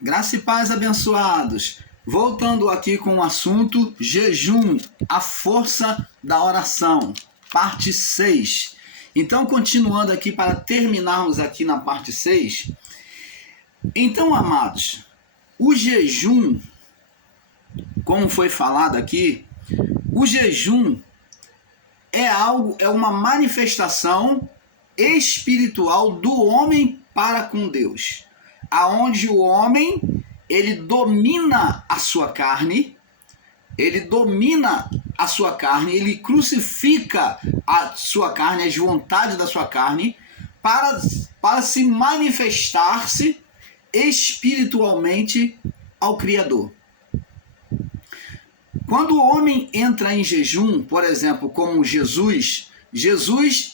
Graça e paz, abençoados. Voltando aqui com o assunto jejum, a força da oração, parte 6. Então, continuando aqui para terminarmos aqui na parte 6. Então, amados, o jejum, como foi falado aqui, o jejum é uma manifestação espiritual do homem para com Deus, aonde o homem ele domina a sua carne, ele crucifica a sua carne, as vontades da sua carne, para se manifestar-se espiritualmente ao Criador. Quando o homem entra em jejum, por exemplo, como Jesus,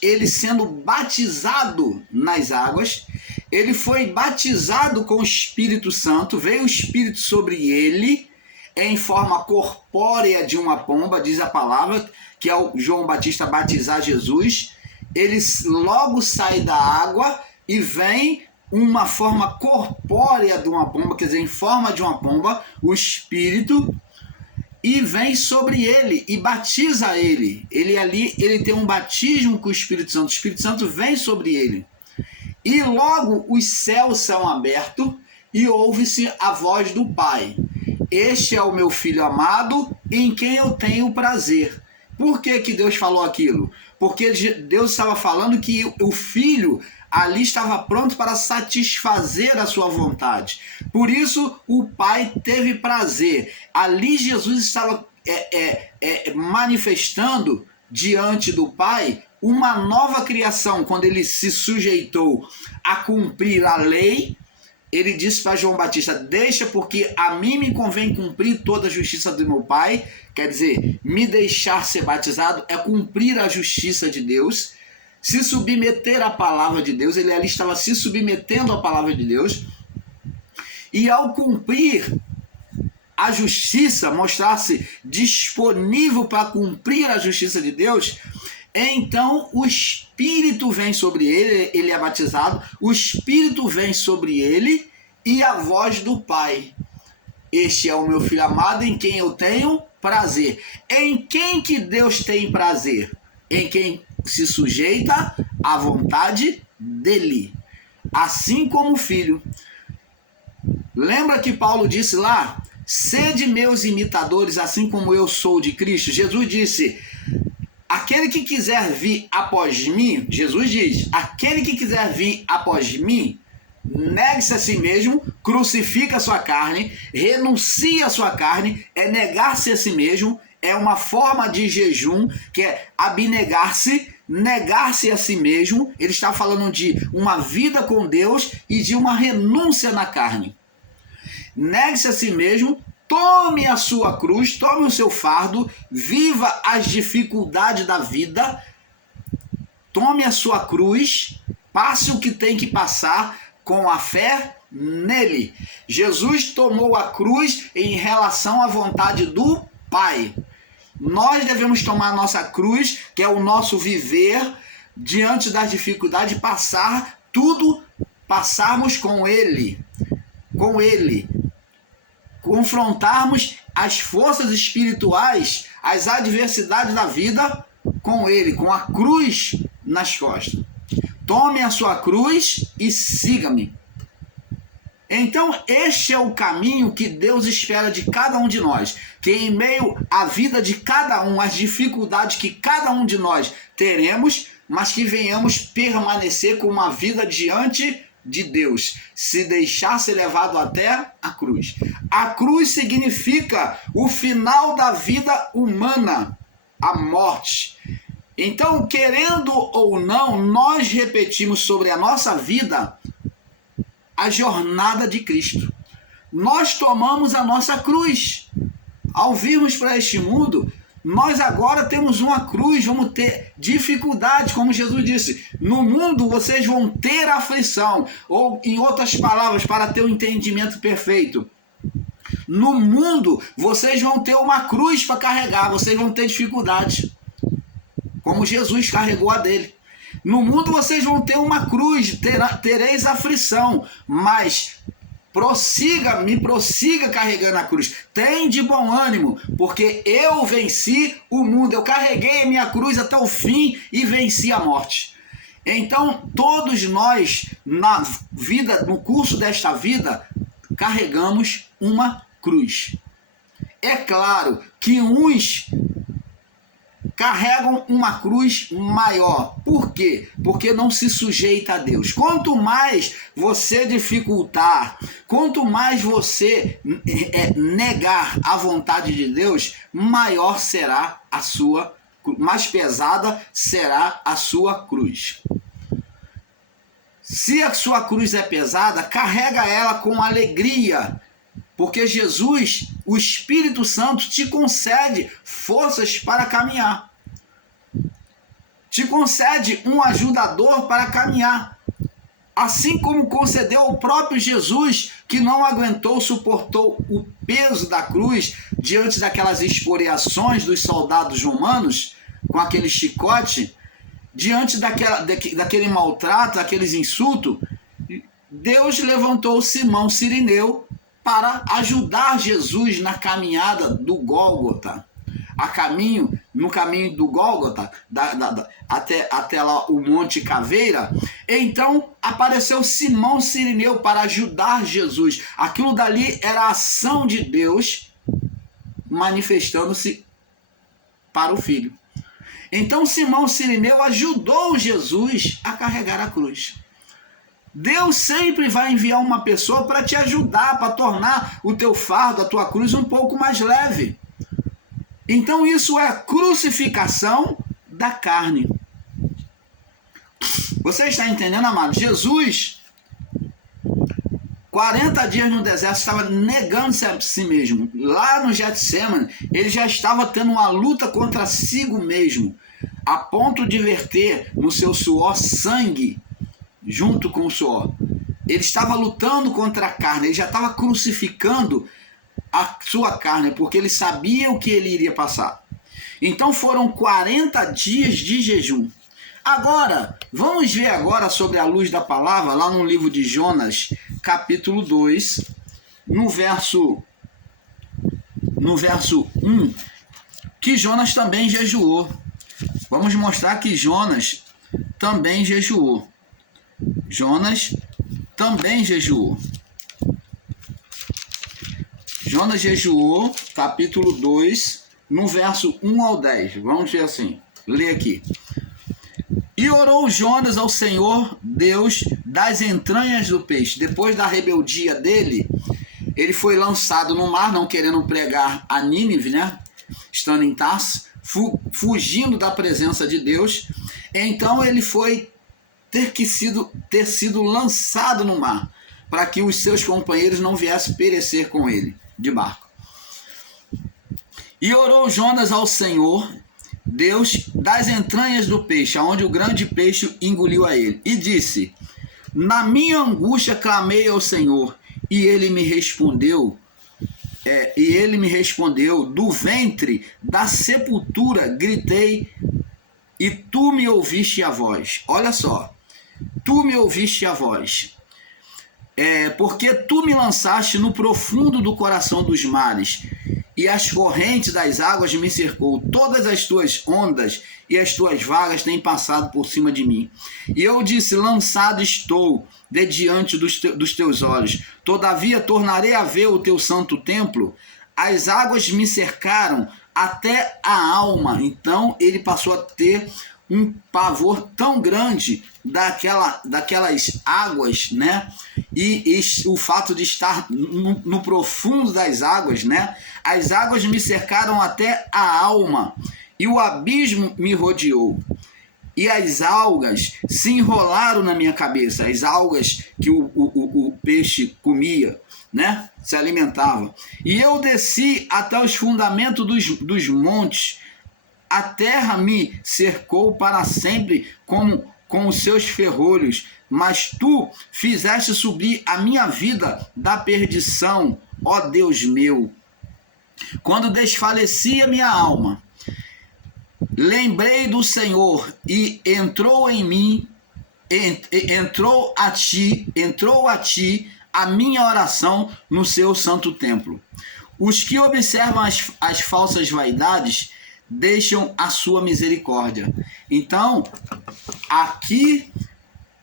ele sendo batizado nas águas, ele foi batizado com o Espírito Santo, veio o Espírito sobre ele, em forma corpórea de uma pomba, diz a palavra, que é o João Batista batizar Jesus. Ele logo sai da água e vem uma forma corpórea de uma pomba, quer dizer, em forma de uma pomba, o Espírito, e vem sobre ele e batiza ele. Ele tem um batismo com o Espírito Santo vem sobre ele. E logo os céus são abertos e ouve-se a voz do Pai. Este é o meu filho amado, em quem eu tenho prazer. Por que Deus falou aquilo? Porque Deus estava falando que o filho ali estava pronto para satisfazer a sua vontade. Por isso o Pai teve prazer. Ali Jesus estava manifestando diante do Pai uma nova criação. Quando ele se sujeitou a cumprir a lei, ele disse para João Batista: deixa, porque a mim me convém cumprir toda a justiça do meu Pai. Quer dizer, me deixar ser batizado é cumprir a justiça de Deus, se submeter à palavra de Deus. Ele ali estava se submetendo à palavra de Deus, e ao cumprir a justiça, mostrar-se disponível para cumprir a justiça de Deus, então o Espírito vem sobre ele, ele é batizado, o Espírito vem sobre ele e a voz do Pai: este é o meu filho amado, em quem eu tenho prazer. Em quem que Deus tem prazer? Em quem se sujeita à vontade dele, assim como o filho. Lembra que Paulo disse lá: sede meus imitadores, assim como eu sou de Cristo? Jesus disse: aquele que quiser vir após mim, Jesus diz, aquele que quiser vir após mim, negue-se a si mesmo, crucifica a sua carne, renuncia a sua carne, é negar-se a si mesmo, é uma forma de jejum, que é abnegar-se, negar-se a si mesmo. Ele está falando de uma vida com Deus e de uma renúncia na carne. Negue-se a si mesmo, tome a sua cruz, tome o seu fardo, viva as dificuldades da vida, tome a sua cruz, passe o que tem que passar com a fé nele. Jesus tomou a cruz em relação à vontade do Pai. Nós devemos tomar a nossa cruz, que é o nosso viver, diante das dificuldades, passarmos com ele, confrontarmos as forças espirituais, as adversidades da vida com ele, com a cruz nas costas. Tome a sua cruz e siga-me. Então, este é o caminho que Deus espera de cada um de nós, que em meio à vida de cada um, as dificuldades que cada um de nós teremos, mas que venhamos permanecer com uma vida diante de Deus, se deixar ser levado até a cruz. A cruz significa o final da vida humana, a morte. Então, querendo ou não, nós repetimos sobre a nossa vida a jornada de Cristo. Nós tomamos a nossa cruz. Ao virmos para este mundo, nós agora temos uma cruz, vamos ter dificuldades, como Jesus disse: no mundo vocês vão ter aflição, ou em outras palavras, para ter o entendimento perfeito, no mundo vocês vão ter uma cruz para carregar, vocês vão ter dificuldades, como Jesus carregou a dele. No mundo vocês vão ter uma cruz, tereis aflição, mas me prossiga carregando a cruz. Tem de bom ânimo, porque eu venci o mundo. Eu carreguei a minha cruz até o fim e venci a morte. Então, todos nós, no curso desta vida, carregamos uma cruz. É claro que uns carregam uma cruz maior. Por quê? Porque não se sujeita a Deus. Quanto mais você dificultar, quanto mais você negar a vontade de Deus, maior será a sua, mais pesada será a sua cruz. Se a sua cruz é pesada, carrega ela com alegria, porque Jesus, o Espírito Santo, te concede forças para caminhar. Te concede um ajudador para caminhar. Assim como concedeu ao próprio Jesus, que não aguentou, suportou o peso da cruz diante daquelas espoliações dos soldados romanos, com aquele chicote, diante daquele maltrato, daqueles insultos, Deus levantou Simão Cirineu para ajudar Jesus na caminhada do Gólgota, no caminho do Gólgota, até lá o Monte Caveira. Então apareceu Simão Cirineu para ajudar Jesus. Aquilo dali era a ação de Deus manifestando-se para o Filho. Então Simão Cirineu ajudou Jesus a carregar a cruz. Deus sempre vai enviar uma pessoa para te ajudar, para tornar o teu fardo, a tua cruz um pouco mais leve. Então isso é a crucificação da carne. Você está entendendo, amado? Jesus, 40 dias no deserto, estava negando-se a si mesmo. Lá no Getsemane, ele já estava tendo uma luta contra si mesmo, a ponto de verter no seu suor sangue, junto com o suor. Ele estava lutando contra a carne, ele já estava crucificando a sua carne, porque ele sabia o que ele iria passar. Então foram 40 dias de jejum. Agora, vamos ver agora sobre a luz da palavra, lá no livro de Jonas, capítulo 2, no verso 1, que Jonas também jejuou. Vamos mostrar que Jonas também jejuou. Jonas também jejuou. Jonas jejuou, capítulo 2, no verso 1 ao 10. Vamos ver assim. Lê aqui. E orou Jonas ao Senhor Deus das entranhas do peixe. Depois da rebeldia dele, ele foi lançado no mar, não querendo pregar a Nínive, né? Estando em Tarso, fugindo da presença de Deus. Então ele foi ter sido lançado no mar, para que os seus companheiros não viessem perecer com ele de barco. E orou Jonas ao Senhor Deus das entranhas do peixe, aonde o grande peixe engoliu a ele, e disse: na minha angústia clamei ao Senhor, e ele me respondeu, do ventre da sepultura gritei, e tu me ouviste a voz. Olha só, tu me ouviste a voz. Porque tu me lançaste no profundo do coração dos mares, e as correntes das águas me cercou. Todas as tuas ondas e as tuas vagas têm passado por cima de mim. E eu disse: lançado estou de diante dos teus olhos. Todavia tornarei a ver o teu santo templo. As águas me cercaram até a alma. Então ele passou a ter um pavor tão grande daquelas águas, né? E o fato de estar no profundo das águas, né? As águas me cercaram até a alma, e o abismo me rodeou. E as algas se enrolaram na minha cabeça, as algas que o peixe comia, né? Se alimentava. E eu desci até os fundamentos dos montes. A terra me cercou para sempre com os seus ferrolhos, mas tu fizeste subir a minha vida da perdição, ó Deus meu. Quando desfalecia minha alma, lembrei do Senhor e entrou em mim, entrou a ti a minha oração no seu santo templo. Os que observam as falsas vaidades deixam a sua misericórdia. Então, aqui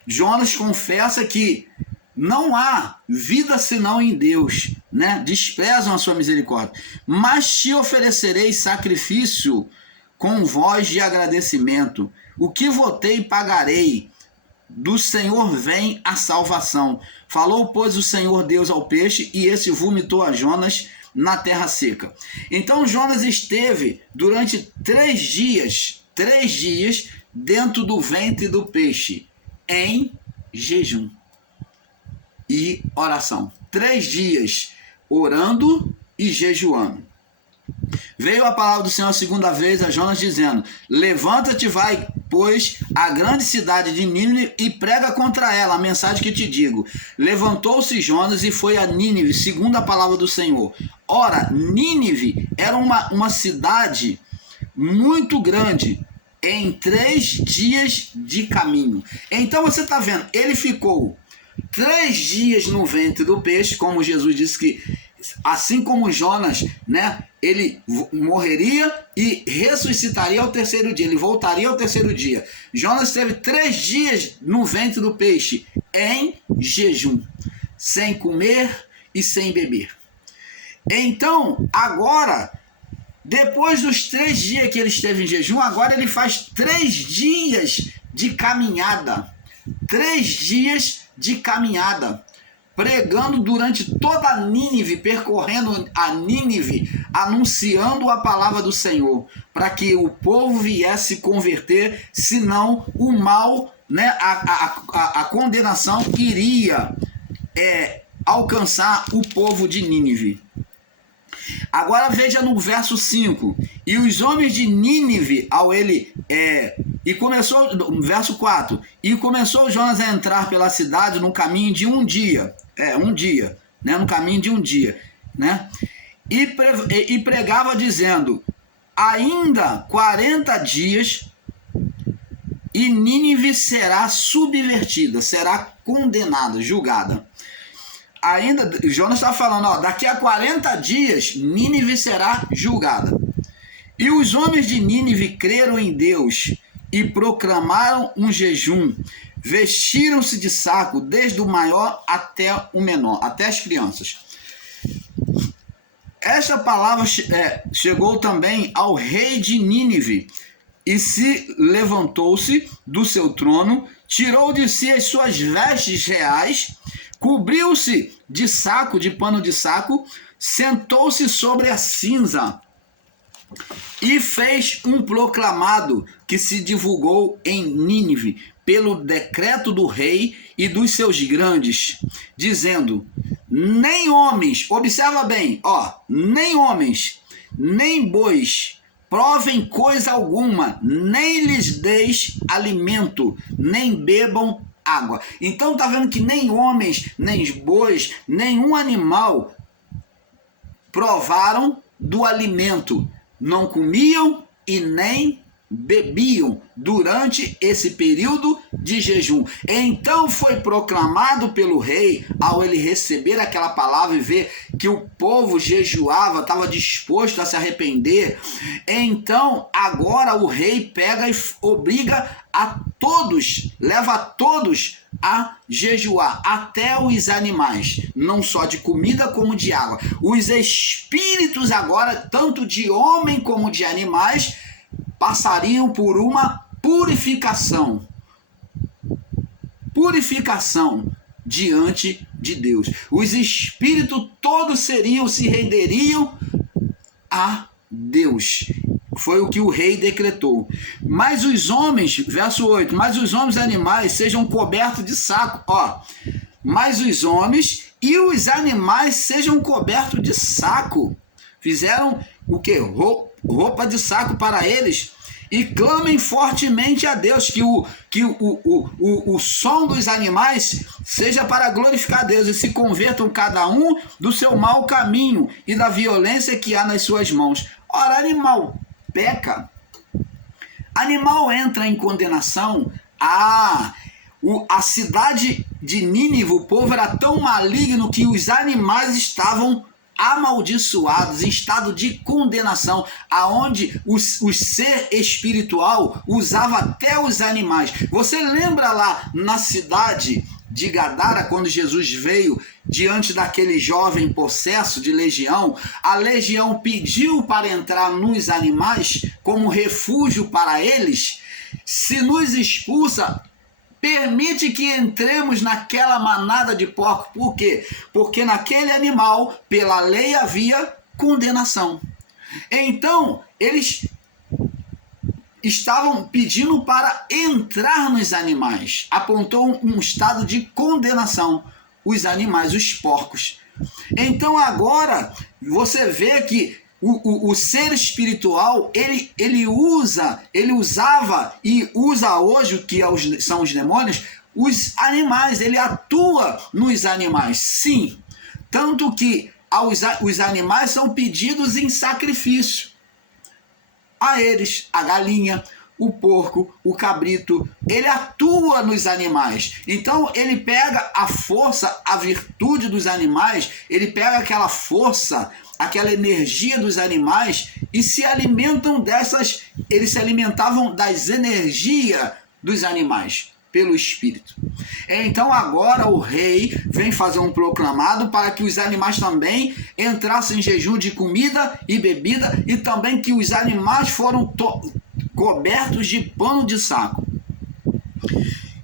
Jonas confessa que não há vida senão em Deus, né? Desprezam a sua misericórdia. Mas te oferecerei sacrifício com voz de agradecimento. O que votei pagarei. Do Senhor vem a salvação. Falou, pois, o Senhor Deus ao peixe, e esse vomitou a Jonas na terra seca. Então Jonas esteve durante 3 dias dentro do ventre do peixe, em jejum e oração. 3 dias orando e jejuando. Veio a palavra do Senhor a segunda vez a Jonas dizendo: levanta-te, vai, pois, à grande cidade de Nínive e prega contra ela a mensagem que te digo. Levantou-se Jonas e foi a Nínive, segundo a palavra do Senhor. Ora, Nínive era uma cidade muito grande, em 3 dias de caminho. Então você está vendo, ele ficou 3 dias no ventre do peixe, como Jesus disse que, assim como Jonas, né, ele morreria e ressuscitaria ao 3º dia, ele voltaria ao 3º dia. Jonas teve 3 dias no ventre do peixe, em jejum, sem comer e sem beber. Então, agora, depois dos 3 dias que ele esteve em jejum, agora ele faz 3 dias de caminhada. 3 dias de caminhada, pregando durante toda a Nínive, percorrendo a Nínive, anunciando a palavra do Senhor, para que o povo viesse converter, senão o mal, né, a condenação iria alcançar o povo de Nínive. Agora veja no verso 5, e os homens de Nínive, no verso 4, e começou Jonas a entrar pela cidade no caminho de um dia, né, no caminho de um dia, né, e pregava dizendo, ainda 40 dias e Nínive será subvertida, será condenada, julgada. Ainda, Jonas está falando, ó, daqui a 40 dias, Nínive será julgada. E os homens de Nínive creram em Deus e proclamaram um jejum. Vestiram-se de saco, desde o maior até o menor, até as crianças. Esta palavra chegou também ao rei de Nínive, e se levantou-se do seu trono, tirou de si as suas vestes reais, cobriu-se de saco, de pano de saco, sentou-se sobre a cinza e fez um proclamado que se divulgou em Nínive pelo decreto do rei e dos seus grandes, dizendo, nem homens, observa bem, ó, nem homens, nem bois, provem coisa alguma, nem lhes deis alimento, nem bebam água. Então tá vendo que nem homens, nem bois, nenhum animal provaram do alimento, não comiam e nem bebiam durante esse período de jejum. Então foi proclamado pelo rei, ao ele receber aquela palavra e ver que o povo jejuava, estava disposto a se arrepender. Então agora o rei pega e obriga a todos, leva a todos a jejuar, até os animais, não só de comida como de água. Os espíritos agora, tanto de homem como de animais, passariam por uma purificação diante de Deus. Os espíritos todos se renderiam a Deus. Foi o que o rei decretou. Mas os homens, verso 8, mas os homens e animais sejam cobertos de saco. Ó, mas os homens e os animais sejam cobertos de saco. Fizeram o quê? Roupa de saco para eles. E clamem fortemente a Deus, que o som dos animais seja para glorificar a Deus, e se convertam cada um do seu mau caminho e da violência que há nas suas mãos. Ora, animal peca, Animal entra em condenação. A cidade de Nínive, o povo era tão maligno que os animais estavam amaldiçoados, em estado de condenação, aonde o ser espiritual usava até os animais. Você lembra lá na cidade de Gadara, quando Jesus veio diante daquele jovem possesso de legião? A legião pediu para entrar nos animais como refúgio para eles. Se nos expulsa, permite que entremos naquela manada de porcos. Por quê? Porque naquele animal, pela lei, havia condenação. Então, eles estavam pedindo para entrar nos animais. Apontou um estado de condenação. Os animais, os porcos. Então agora, você vê que o ser espiritual, ele usava e usa hoje, o que são os demônios, os animais, ele atua nos animais, sim. Tanto que os animais são pedidos em sacrifício a eles, a galinha, o porco, o cabrito, ele atua nos animais. Então ele pega a força, a virtude dos animais, ele pega aquela força, aquela energia dos animais e se alimentam eles se alimentavam das energias dos animais pelo espírito. Então agora o rei vem fazer um proclamado para que os animais também entrassem em jejum de comida e bebida, e também que os animais foram cobertos de pano de saco.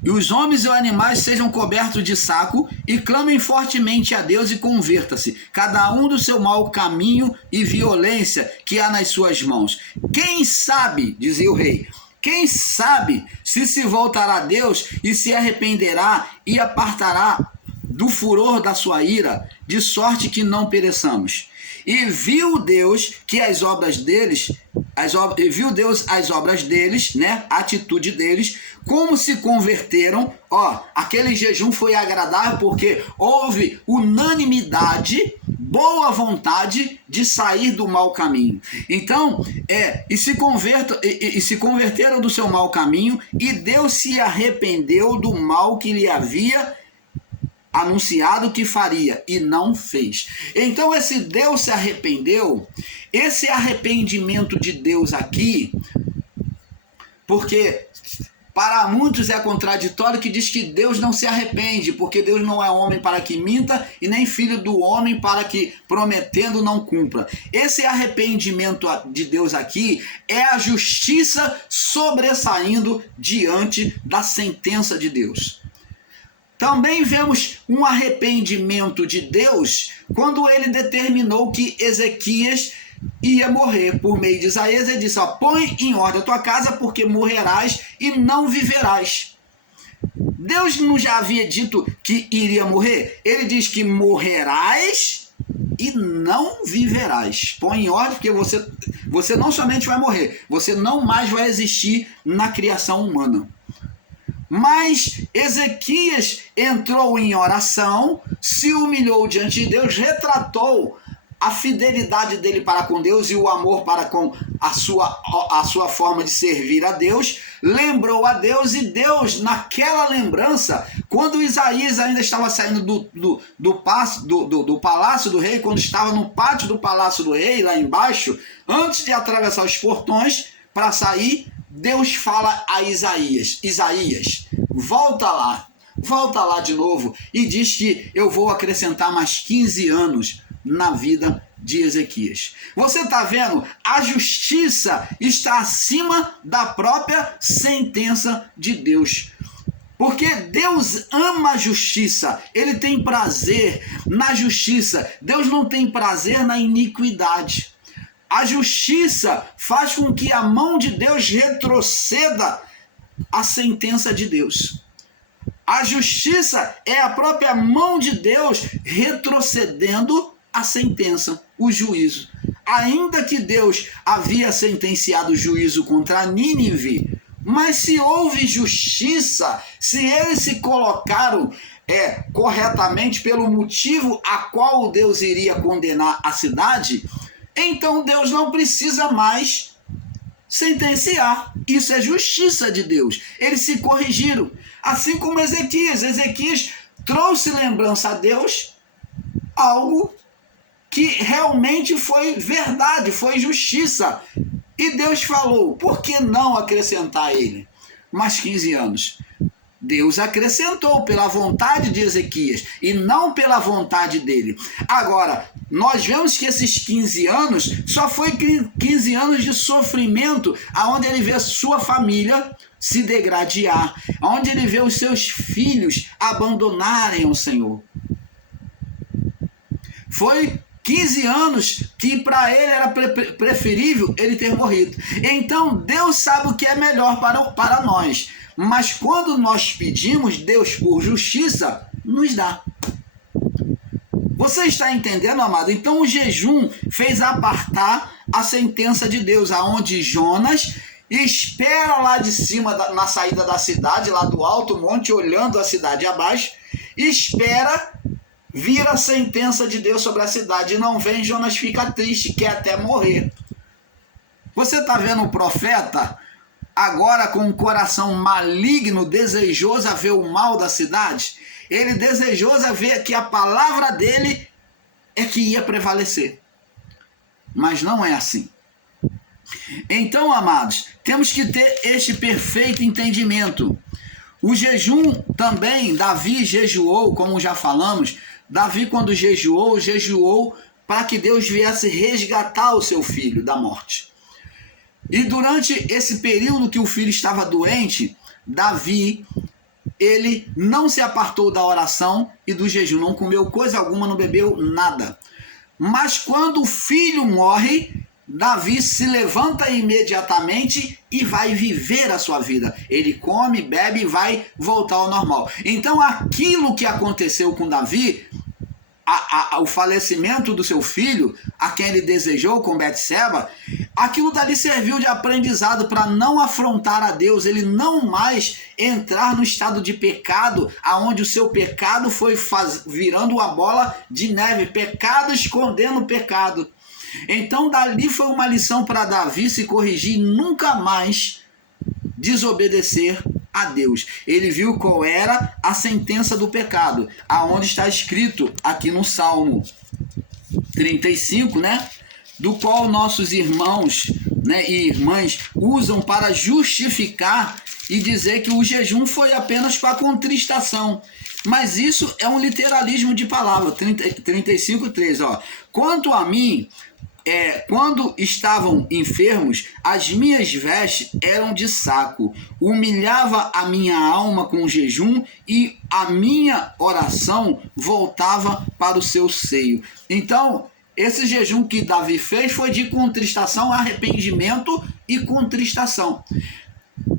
E os homens e os animais sejam cobertos de saco e clamem fortemente a Deus e converta-se, cada um do seu mau caminho e violência que há nas suas mãos. Quem sabe, dizia o rei, quem sabe se voltará a Deus e se arrependerá e apartará do furor da sua ira, de sorte que não pereçamos. E viu Deus que as obras deles, as obras deles, né, a atitude deles, como se converteram. Aquele jejum foi agradável porque houve unanimidade, boa vontade de sair do mau caminho. Então, se converteram do seu mau caminho, e Deus se arrependeu do mal que lhe havia anunciado que faria, e não fez. Então esse Deus se arrependeu, esse arrependimento de Deus aqui, porque para muitos é contraditório, que diz que Deus não se arrepende, porque Deus não é homem para que minta, e nem filho do homem para que, prometendo, não cumpra. Esse arrependimento de Deus aqui é a justiça sobressaindo diante da sentença de Deus. Também vemos um arrependimento de Deus quando ele determinou que Ezequias ia morrer por meio de Isaías. Ele disse: põe em ordem a tua casa, porque morrerás e não viverás. Deus não já havia dito que iria morrer? Ele diz que morrerás e não viverás. Põe em ordem, porque você não somente vai morrer, você não mais vai existir na criação humana. Mas Ezequias entrou em oração, se humilhou diante de Deus, retratou a fidelidade dele para com Deus e o amor para com a sua forma de servir a Deus, lembrou a Deus, e Deus, naquela lembrança, quando Isaías ainda estava saindo do palácio do rei, quando estava no pátio do palácio do rei, lá embaixo, antes de atravessar os portões para sair, Deus fala a Isaías: volta lá de novo, e diz que eu vou acrescentar mais 15 anos na vida de Ezequias. Você está vendo? A justiça está acima da própria sentença de Deus. Porque Deus ama a justiça, ele tem prazer na justiça. Deus não tem prazer na iniquidade. A justiça faz com que a mão de Deus retroceda a sentença de Deus. A justiça é a própria mão de Deus retrocedendo a sentença, o juízo. Ainda que Deus havia sentenciado o juízo contra Nínive, mas se houve justiça, se eles se colocaram corretamente pelo motivo a qual Deus iria condenar a cidade, então Deus não precisa mais sentenciar. Isso é justiça de Deus. Eles se corrigiram. Assim como Ezequias. Ezequias trouxe lembrança a Deus algo que realmente foi verdade, foi justiça. E Deus falou, por que não acrescentar a ele mais 15 anos? Deus acrescentou pela vontade de Ezequias e não pela vontade dele. Agora, nós vemos que esses 15 anos só foi 15 anos de sofrimento, aonde ele vê a sua família se degradar, aonde ele vê os seus filhos abandonarem o Senhor. Foi 15 anos que para ele era preferível ele ter morrido. Então Deus sabe o que é melhor para nós. Mas quando nós pedimos, Deus por justiça nos dá. Você está entendendo, amado? Então o jejum fez apartar a sentença de Deus, aonde Jonas espera lá de cima, na saída da cidade, lá do alto monte, olhando a cidade abaixo, espera vir a sentença de Deus sobre a cidade. E não vem, Jonas fica triste, quer até morrer. Você está vendo o profeta agora com um coração maligno, desejoso a ver o mal da cidade? Ele desejoso a ver que a palavra dele é que ia prevalecer. Mas não é assim. Então, amados, temos que ter este perfeito entendimento. O jejum também, Davi jejuou, como já falamos. Davi, quando jejuou para que Deus viesse resgatar o seu filho da morte. E durante esse período que o filho estava doente, Davi, ele não se apartou da oração e do jejum, não comeu coisa alguma, não bebeu nada. Mas quando o filho morre, Davi se levanta imediatamente e vai viver a sua vida. Ele come, bebe e vai voltar ao normal. Então aquilo que aconteceu com Davi, o falecimento do seu filho, a quem ele desejou com Betseba, aquilo dali serviu de aprendizado para não afrontar a Deus, ele não mais entrar no estado de pecado, aonde o seu pecado foi virando uma bola de neve, pecado escondendo pecado. Então dali foi uma lição para Davi se corrigir e nunca mais desobedecer a Deus. Ele viu qual era a sentença do pecado, aonde está escrito aqui no Salmo 35, né? Do qual nossos irmãos, né, e irmãs usam para justificar e dizer que o jejum foi apenas para contristação. Mas isso é um literalismo de palavra. 35:3, ó. Quanto a mim, quando estavam enfermos, as minhas vestes eram de saco, humilhava a minha alma com jejum e a minha oração voltava para o seu seio. Então, esse jejum que Davi fez foi de contristação, arrependimento e contristação,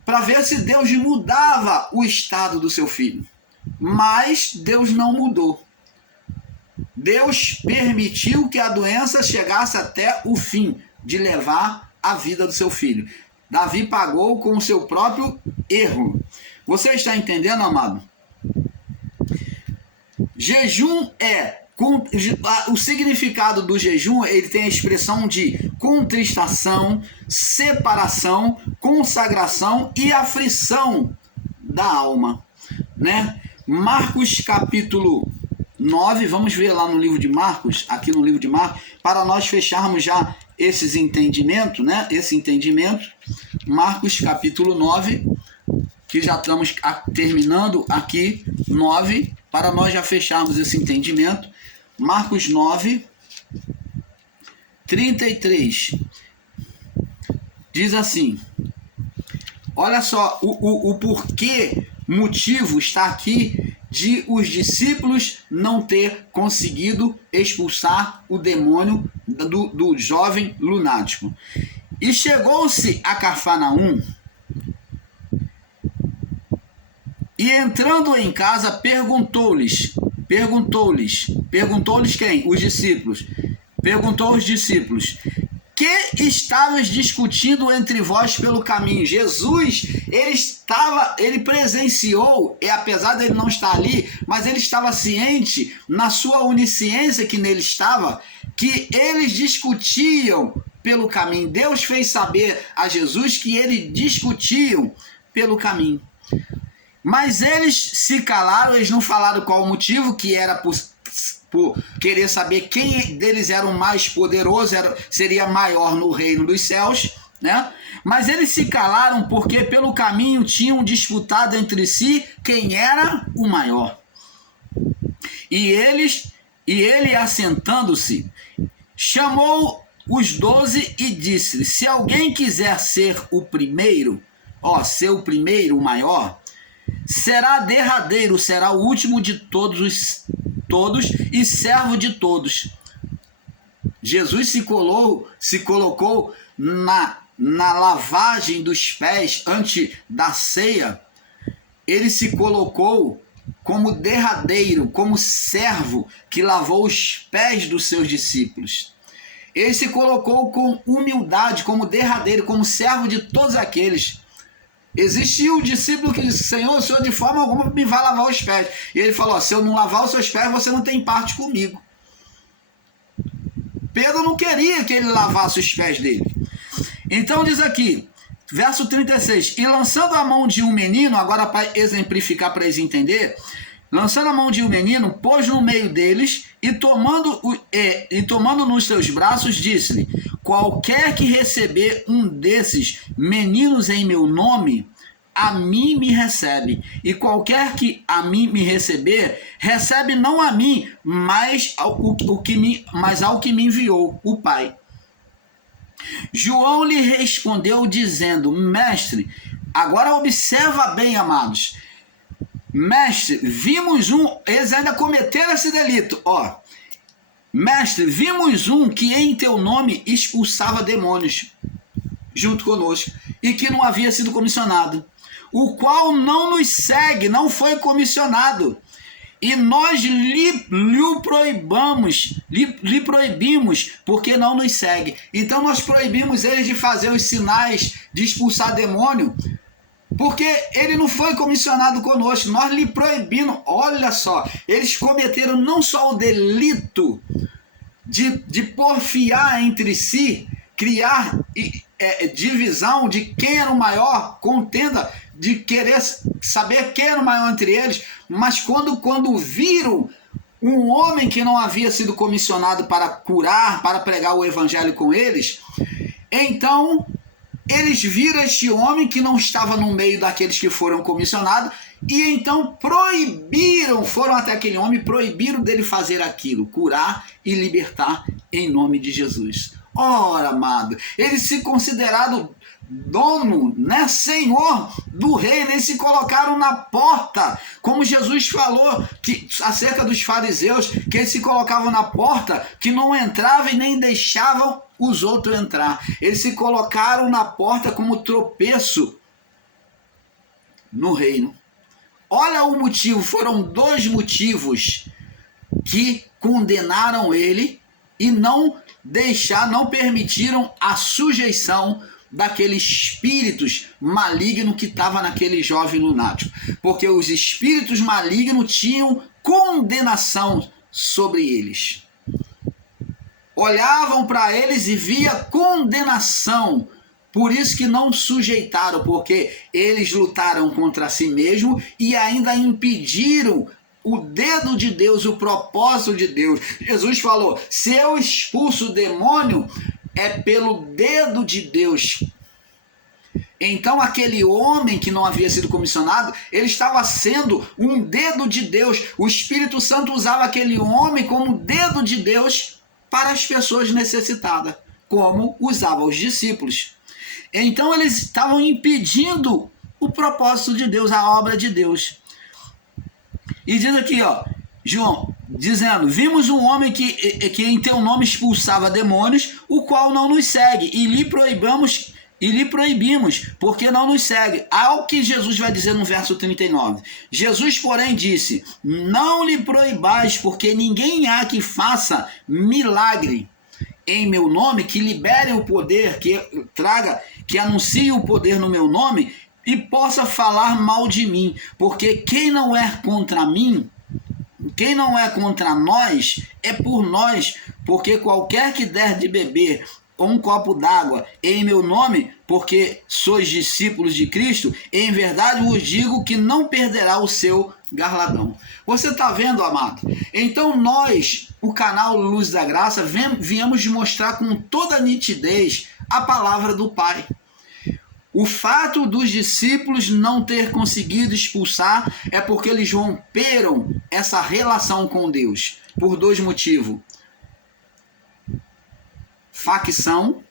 para ver se Deus mudava o estado do seu filho. Mas Deus não mudou. Deus permitiu que a doença chegasse até o fim de levar a vida do seu filho. Davi pagou com o seu próprio erro. Você está entendendo, amado? Jejum o significado do jejum, ele tem a expressão de contristação, separação, consagração e aflição da alma, né? Marcos capítulo 9, vamos ver lá no livro de Marcos, aqui no livro de Marcos, para nós fecharmos já esses entendimentos, né? Esse entendimento, Marcos capítulo 9, que já estamos terminando aqui, 9, para nós já fecharmos esse entendimento. Marcos 9, 33, diz assim, olha só o porquê, motivo está aqui de os discípulos não ter conseguido expulsar o demônio do jovem lunático. E chegou-se a Cafarnaum, e entrando em casa perguntou-lhes quem? Os discípulos. Perguntou aos discípulos: que estavas discutindo entre vós pelo caminho? Jesus, ele presenciou, e apesar dele não estar ali, mas ele estava ciente, na sua onisciência que nele estava, que eles discutiam pelo caminho. Deus fez saber a Jesus que eles discutiam pelo caminho. Mas eles se calaram, eles não falaram qual o motivo, que era por querer saber quem deles era o mais poderoso, seria maior no reino dos céus, né? Mas eles se calaram porque pelo caminho tinham disputado entre si quem era o maior. E ele, assentando-se, chamou os 12 e disse: se alguém quiser ser o primeiro, ser o primeiro, o maior, será derradeiro, será o último de todos e servo de todos. Jesus se colocou na lavagem dos pés antes da ceia. Ele se colocou como derradeiro, como servo que lavou os pés dos seus discípulos. Ele se colocou com humildade, como derradeiro, como servo de todos aqueles. Existia um discípulo que disse: Senhor, o Senhor de forma alguma me vai lavar os pés. E ele falou: se eu não lavar os seus pés, você não tem parte comigo. Pedro não queria que ele lavasse os pés dele. Então diz aqui, verso 36, e lançando a mão de um menino, agora para exemplificar, para eles entenderem, lançando a mão de um menino, pôs no meio deles e tomando nos seus braços, disse-lhe: qualquer que receber um desses meninos em meu nome, a mim me recebe. E qualquer que a mim me receber, recebe não a mim, mas ao que me enviou, o Pai. João lhe respondeu dizendo: mestre, agora observa bem, amados. Mestre, vimos eles ainda cometeram esse delito, mestre, vimos que em teu nome expulsava demônios junto conosco e que não havia sido comissionado, o qual não nos segue, não foi comissionado. E nós lhe proibimos, porque não nos segue. Então nós proibimos eles de fazer os sinais de expulsar demônio, porque ele não foi comissionado conosco. Nós lhe proibimos. Olha só, eles cometeram não só o delito de porfiar entre si, criar divisão de quem era o maior, contenda de querer saber quem era o maior entre eles, mas quando viram um homem que não havia sido comissionado para curar, para pregar o evangelho com eles, então eles viram este homem que não estava no meio daqueles que foram comissionados, e então foram até aquele homem e proibiram dele fazer aquilo, curar e libertar em nome de Jesus. Ora, amado, eles se consideraram dono, né, senhor do reino, eles se colocaram na porta, como Jesus falou acerca dos fariseus, que eles se colocavam na porta, que não entravam e nem deixavam os outros entrar. Eles se colocaram na porta como tropeço no reino. Olha o motivo, foram 2 motivos que condenaram ele e não permitiram a sujeição daqueles espíritos malignos que estavam naquele jovem lunático. Porque os espíritos malignos tinham condenação sobre eles. Olhavam para eles e via condenação. Por isso que não sujeitaram, porque eles lutaram contra si mesmos e ainda impediram o dedo de Deus, o propósito de Deus. Jesus falou: se eu expulso o demônio, é pelo dedo de Deus. Então aquele homem que não havia sido comissionado, ele estava sendo um dedo de Deus. O Espírito Santo usava aquele homem como dedo de Deus para as pessoas necessitadas, como usava os discípulos. Então eles estavam impedindo o propósito de Deus, a obra de Deus. E diz aqui, João, dizendo: vimos um homem que em teu nome expulsava demônios, o qual não nos segue, e lhe proibimos, porque não nos segue. Ao que Jesus vai dizer no verso 39. Jesus, porém, disse: não lhe proibais, porque ninguém há que faça milagre em meu nome, que libere o poder, que anuncie o poder no meu nome, e possa falar mal de mim, porque quem não é contra mim, quem não é contra nós, é por nós, porque qualquer que der de beber um copo d'água em meu nome, porque sois discípulos de Cristo, em verdade vos digo que não perderá o seu galardão. Você está vendo, amado? Então nós, o canal Luz da Graça, viemos mostrar com toda nitidez a palavra do Pai. O fato dos discípulos não ter conseguido expulsar é porque eles romperam essa relação com Deus, por dois motivos: facção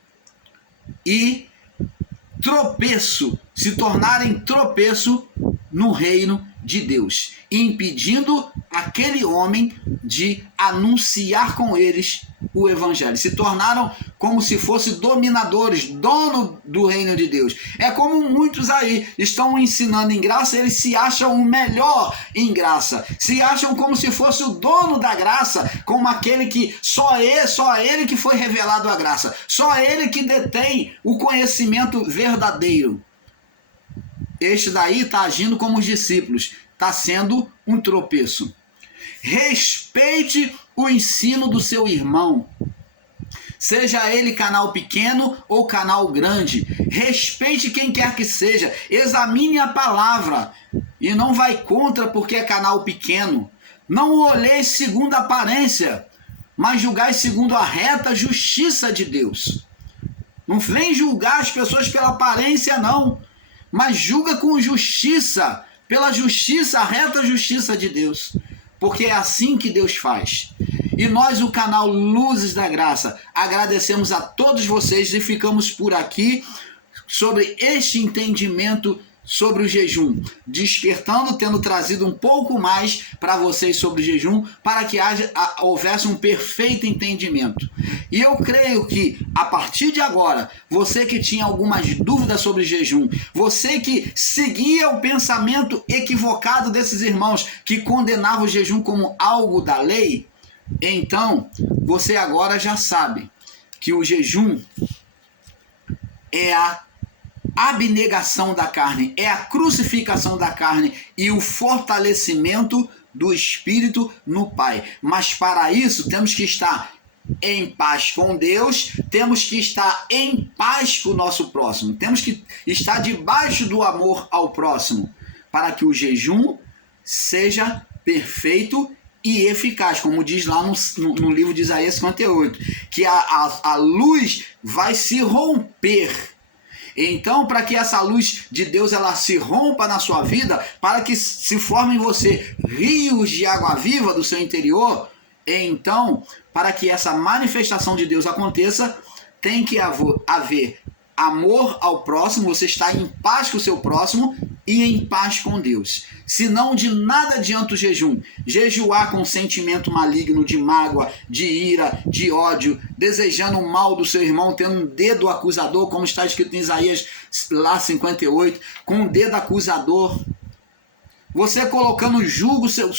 e tropeço, se tornarem tropeço no reino de Deus, impedindo aquele homem de anunciar com eles o evangelho. Se tornaram como se fossem dominadores, dono do reino de Deus. É como muitos aí estão ensinando em graça, eles se acham o melhor em graça, se acham como se fosse o dono da graça, como aquele que só ele que foi revelado a graça, só ele que detém o conhecimento verdadeiro. Este daí está agindo como os discípulos, está sendo um tropeço. Respeite o ensino do seu irmão, seja ele canal pequeno ou canal grande. Respeite quem quer que seja, examine a palavra e não vai contra porque é canal pequeno. Não olheis segundo a aparência, mas julgai segundo a reta justiça de Deus. Não vem julgar as pessoas pela aparência, não, mas julga com justiça, pela justiça, a reta justiça de Deus, porque é assim que Deus faz. E nós, o canal Luzes da Graça, agradecemos a todos vocês e ficamos por aqui sobre este entendimento sobre o jejum, despertando, tendo trazido um pouco mais para vocês sobre o jejum, para que houvesse um perfeito entendimento. E eu creio que, a partir de agora, você que tinha algumas dúvidas sobre o jejum, você que seguia o pensamento equivocado desses irmãos que condenavam o jejum como algo da lei, então você agora já sabe que o jejum é a abnegação da carne, é a crucificação da carne e o fortalecimento do Espírito no Pai. Mas para isso temos que estar em paz com Deus, temos que estar em paz com o nosso próximo, temos que estar debaixo do amor ao próximo, para que o jejum seja perfeito e eficaz, como diz lá no livro de Isaías 58, que a luz vai se romper. Então, para que essa luz de Deus ela se rompa na sua vida, para que se formem em você rios de água viva do seu interior, então, para que essa manifestação de Deus aconteça, tem que haver amor ao próximo, você está em paz com o seu próximo e em paz com Deus. Senão, de nada adianta o jejum. Jejuar com sentimento maligno de mágoa, de ira, de ódio, desejando o mal do seu irmão, tendo um dedo acusador, como está escrito em Isaías lá 58, com um dedo acusador. Você colocando jugo sobre